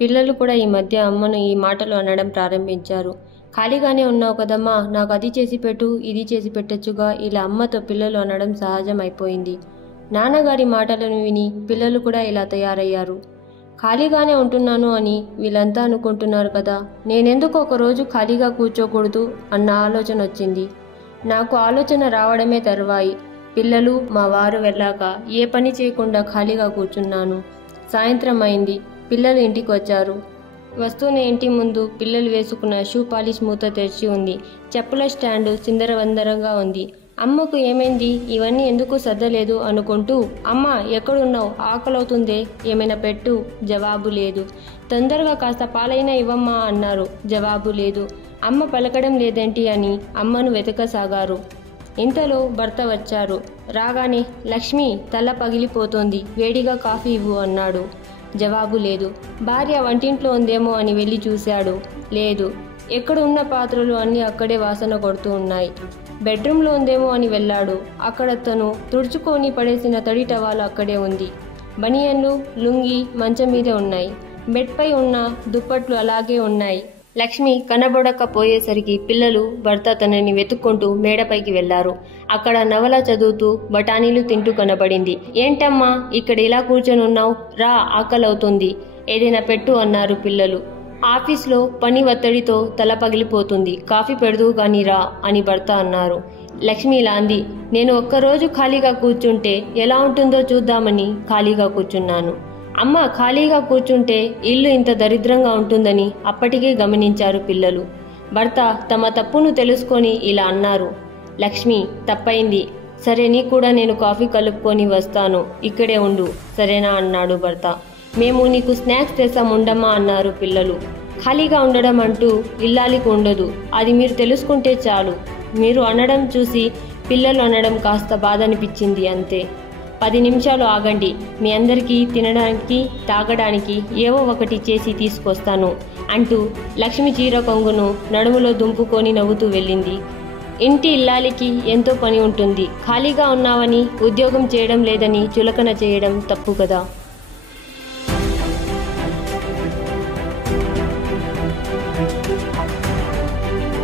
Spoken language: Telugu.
పిల్లలు కూడా ఈ మధ్య అమ్మను ఈ మాటలు అనడం ప్రారంభించారు. ఖాళీగానే ఉన్నావు కదమ్మా, నాకు అది చేసి పెట్టు, ఇది చేసి పెట్టొచ్చుగా, ఇలా అమ్మతో పిల్లలు అనడం సహజం అయిపోయింది. నాన్నగారి మాటలను విని పిల్లలు కూడా ఇలా తయారయ్యారు. ఖాళీగానే ఉంటున్నాను అని వీళ్ళంతా అనుకుంటున్నారు కదా, నేనెందుకు ఒకరోజు ఖాళీగా కూర్చోకూడదు అన్న ఆలోచన వచ్చింది. నాకు ఆలోచన రావడమే తరువాయి. పిల్లలు మా వారు వెళ్ళాక ఏ పని చేయకుండా ఖాళీగా కూర్చున్నాను. సాయంత్రం అయింది. పిల్లలు ఇంటికి వచ్చారు. వస్తూనే ఇంటి ముందు పిల్లలు వేసుకున్న షూ పాలిష్ మూత తెరిచి ఉంది. చెప్పుల స్టాండు చిందరవందరగా ఉంది. అమ్మకు ఏమైంది, ఇవన్నీ ఎందుకు సర్దలేదు అనుకుంటూ, అమ్మ ఎక్కడున్నావు, ఆకలవుతుందే, ఏమైనా పెట్టు. జవాబు లేదు. తొందరగా కాస్త పాలైనా ఇవ్వమ్మా అన్నారు. జవాబు లేదు. అమ్మ పలకడం లేదేంటి అని అమ్మను వెతకసాగారు. ఇంతలో భర్త వచ్చారు. రాగానే, లక్ష్మి తల పగిలిపోతోంది, వేడిగా కాఫీ ఇవ్వు అన్నాడు. జవాబు లేదు. భార్య వంటింట్లో ఉందేమో అని వెళ్ళి చూశాడు. లేదు. ఎక్కడ ఉన్న పాత్రలు అన్నీ అక్కడే వాసన కొడుతూ ఉన్నాయి. బెడ్రూమ్లో ఉందేమో అని వెళ్ళాడు. అక్కడ తను తుడుచుకొని పడేసిన తడి టవాలు అక్కడే ఉంది. బనియన్లు, లుంగి మంచం మీదే ఉన్నాయి. బెడ్పై ఉన్న దుప్పట్లు అలాగే ఉన్నాయి. లక్ష్మి కనబడకపోయేసరికి పిల్లలు, భర్త తనని వెతుక్కుంటూ మేడపైకి వెళ్లారు. అక్కడ నవల చదువుతూ బఠానీలు తింటూ కనబడింది. ఏంటమ్మా ఇక్కడ ఇలా కూర్చొనున్నావు, రా ఆకలవుతుంది, ఏదైనా పెట్టు అన్నారు పిల్లలు. ఆఫీస్లో పని ఒత్తిడితో తల పగిలిపోతుంది, కాఫీ పెడదు గాని రా అని భర్త అన్నారు. లక్ష్మి ఇలా అంది, నేను ఒక్కరోజు ఖాళీగా కూర్చుంటే ఎలా ఉంటుందో చూద్దామని ఖాళీగా కూర్చున్నాను. అమ్మ ఖాళీగా కూర్చుంటే ఇల్లు ఇంత దరిద్రంగా ఉంటుందని అప్పటికే గమనించారు పిల్లలు. భర్త తమ తప్పును తెలుసుకొని ఇలా అన్నారు. లక్ష్మి తప్పైంది, సరే నీ కూడా నేను కాఫీ కలుపుకొని వస్తాను, ఇక్కడే ఉండు సరేనా అన్నాడు భర్త. మేము నీకు స్నాక్స్ తెస్తాం ఉండమ్మా అన్నారు పిల్లలు. ఖాళీగా ఉండడం అంటూ ఇల్లాలికి ఉండదు, అది మీరు తెలుసుకుంటే చాలు. మీరు అనడం చూసి పిల్లలు అనడం కాస్త బాధ అనిపించింది అంతే. 10 నిమిషాలు ఆగండి, మీ అందరికీ తినడానికి తాగడానికి ఏవో ఒకటి చేసి తీసుకొస్తాను అంటూ లక్ష్మి చీర కొంగును నడుములో దుంపుకొని నవ్వుతూ వెళ్ళింది. ఇంటి ఇల్లాలికి ఎంతో పని ఉంటుంది. ఖాళీగా ఉన్నావని ఉద్యోగం చేయడం లేదని చులకన చేయడం తప్పు కదా.